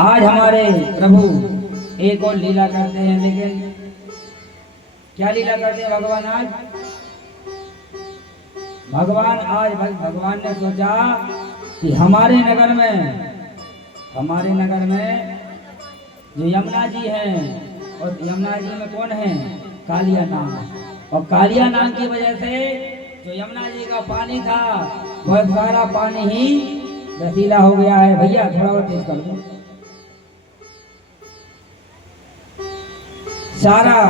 आज हमारे प्रभु एक और लीला करते हैं, लेकिन क्या लीला करते हैं भगवान आज? भगवान ने सोचा कि हमारे नगर में जो यमुना जी हैं, और यमुना जी में कौन है? कालिया नाग। और कालिया नाग की वजह से जो यमुना जी का पानी था वह सारा पानी ही रसीला हो गया है। भैया थोड़ा और तेज कर दो। सारा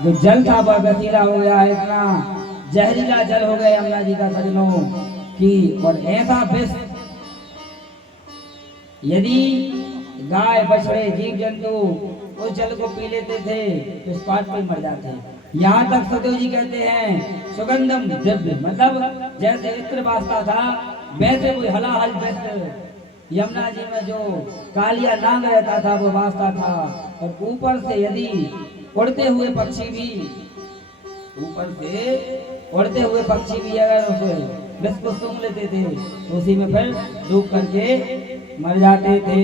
जो जल था वह रसीला हो गया है, इतना जहरीला जल हो गया यमुना जी का सजनों की। और ऐसा विष यदि गाय बछड़े जीव जंतु उस जल को पी लेते थे तो स्पाट पर मर जाते। यहाँ तक सतदेव जी कहते हैं सुगंधम दिव्य, मतलब जैसे इत्र वास्ता था वैसे कोई हलाहल व्यस्त यमुना जी में जो कालिया नाग रहता था वो वास्ता था। और ऊपर से यदि उड़ते हुए पक्षी भी अगर उसे विष को सूंघ लेते थे तो उसी में फिर डूब करके मर जाते थे।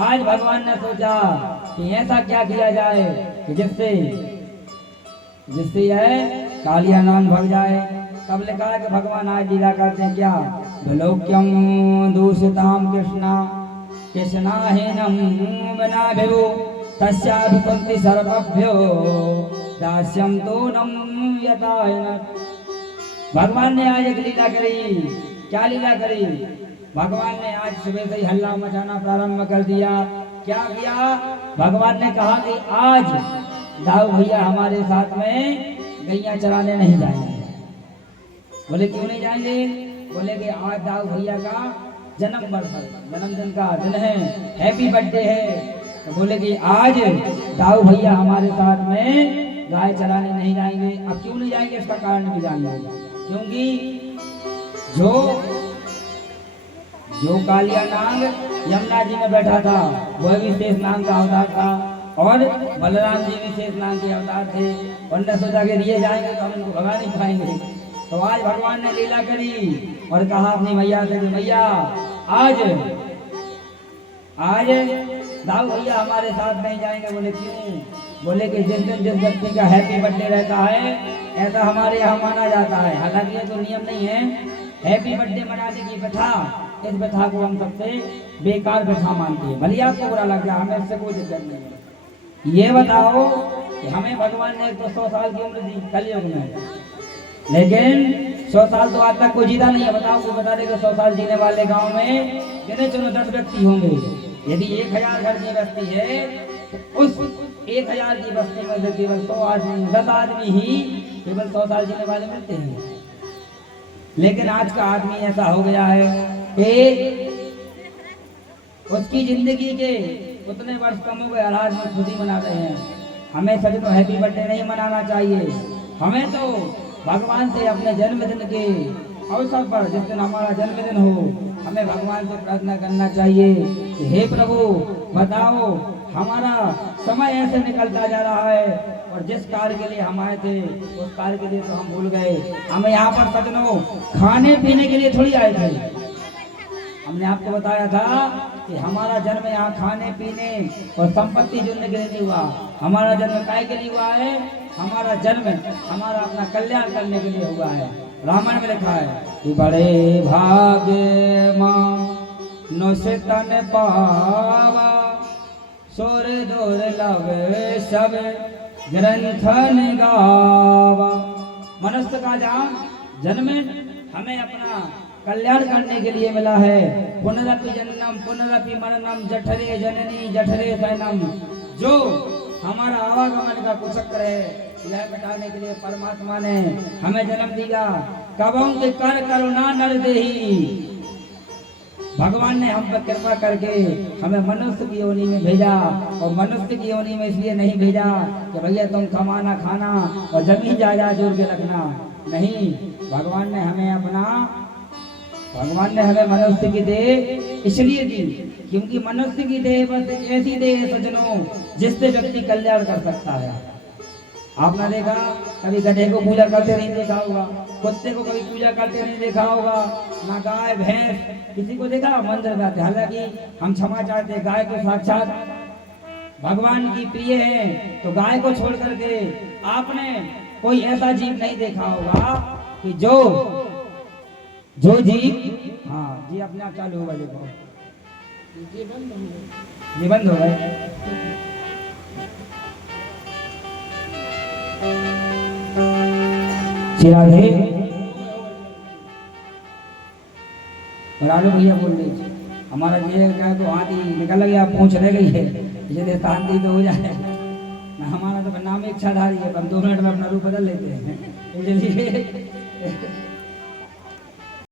आज भगवान ने सोचा कि ऐसा क्या किया जाए कि जिससे यह कालिया नाग भाग जाए। तब लिखा है कि भगवान आज लीला करते हैं क्या? भलोक्यम दूषिताम कृष्णा हेनम बनाभ्यो तस्याभिसंति सर्वभ्यो दास्यम तो नम यतायन। भगवान ने आज एक लीला करी। क्या लीला करी? भगवान ने आज सुबह से ही हल्ला मचाना प्रारंभ कर दिया। क्या किया? भगवान ने कहा कि आज दाऊ भैया हमारे साथ में गैया चराने नहीं जाएंगे। बोले क्यों नहीं जाएंगे? बोले कि आज दाऊ भैया का जन्मदिन का दिन है, हैप्पी बर्थडे है। तो बोले कि आज दाऊ भैया हमारे साथ में गाय चराने नहीं जाएंगे। अब क्यों नहीं जाएंगे इसका कारण भी जान लो। क्योंकि जो कालिया नाग यमुना जी में बैठा था वह भी शेष नाग का अवतार था, और बलराम जी भी शेष नाग के अवतार थे। उन्होंने सोचा कि ये जाएंगे तो हम इनको भगा नहीं पाएंगे। तो आज भगवान ने लीला करी और कहा अपनी मैया से कि मैया आज दाऊ भैया हमारे साथ नहीं जाएंगे। बोले क्यों? बोले कि जिस दिन जिस व्यक्ति का हैप्पी बर्थडे रहता है ऐसा हमारे यहाँ माना जाता है। हालांकि ये तो नियम नहीं है। हैप्पी बर्थडे मनाने की प्रथा, इस प्रथा को हम सबसे बेकार प्रथा मानते हैं। भले आपको बुरा लग जाए, हमें इससे कोई दिक्कत नहीं है। ये बताओ कि हमें भगवान ने तो 100 साल की उम्र दी कलयुग में, लेकिन 100 साल तो आज तक कोई जीता नहीं है। बताओ, कोई बता देगा 100 साल जीने वाले गांव में गिने चुने 10 व्यक्ति होंगे। यदि 1000 घर की बस्ती है तो उस 1000 की बस्ती में से केवल 10 आदमी ही केवल 100 साल जीने वाले मिलते हैं। लेकिन आज का आदमी ऐसा हो गया है कि उसकी जिंदगी के उतने वर्ष कम हो गए, आज हम खुद ही मना रहे हैं। हमें सच तो हैप्पी बर्थडे नहीं मनाना चाहिए। हमें तो भगवान से अपने जन्मदिन के अवसर पर, जिस दिन हमारा जन्मदिन हो, हमें भगवान से प्रार्थना करना चाहिए कि हे प्रभु बताओ, हमारा समय ऐसे निकलता जा रहा है और जिस कार्य के लिए हम आए थे उस कार्य के लिए तो हम भूल गए। हमें यहाँ पर सजनों खाने पीने के लिए थोड़ी आए थे। हमने आपको बताया था कि हमारा जन्म यहाँ खाने पीने और संपत्ति जुड़ने के लिए नहीं हुआ। हमारा जन्म काय के लिए हुआ है? हमारा जन्म हमारा अपना कल्याण करने के लिए हुआ है। रामायण में लिखा है कि बड़े भाग्य मां से तन पावा सोर दोर लवे सब ग्रंथन गावा। मनुष्य का जन्म हमें अपना कल्याण करने के लिए मिला है। पुनरपि जन्नम पुनरपि मरणम जठरे जननी जठरे शयनम। जो हमारा आवागमन का कुचक्र है यह मिटाने के लिए परमात्मा ने हमें जन्म दिया। कबों के कर करुणा नर देही। भगवान ने हम पर कृपा करके हमें मनुष्य की योनि में भेजा, और मनुष्य की योनि में इसलिए नहीं भेजा कि भैया तुम कमाना खाना और जमीन जायदाद जोड़ के रखना। नहीं, भगवान ने हमें मनुष्य की देह इसलिए दी क्योंकि मनुष्य की देह बस ऐसी देह है सज्जनों जिससे व्यक्ति कल्याण कर सकता है। आपने देखा कभी गधे को पूजा करते नहीं देखा होगा, कुत्ते को कभी पूजा करते नहीं देखा होगा, ना गाय भैंस किसी को देखा मंदिर में आते। हालांकि हम क्षमा चाहते हैं, गाय तो साक्षात भगवान की प्रिय है, तो गाय को छोड़ करके आपने कोई ऐसा जीव नहीं देखा होगा कि जो जीव, हाँ जी अपने आप चालू होगा, देखो ये बंद हो गए। राधे और आलू भैया बोल रही हमारा ये क्या तो हाथ ही निकल गया, पूछ रह गई है, यदि शांति तो हो जाए ना। हमारा तो नाम इच्छाधारी है, हम 2 मिनट में अपना रूप बदल लेते हैं, इसलिए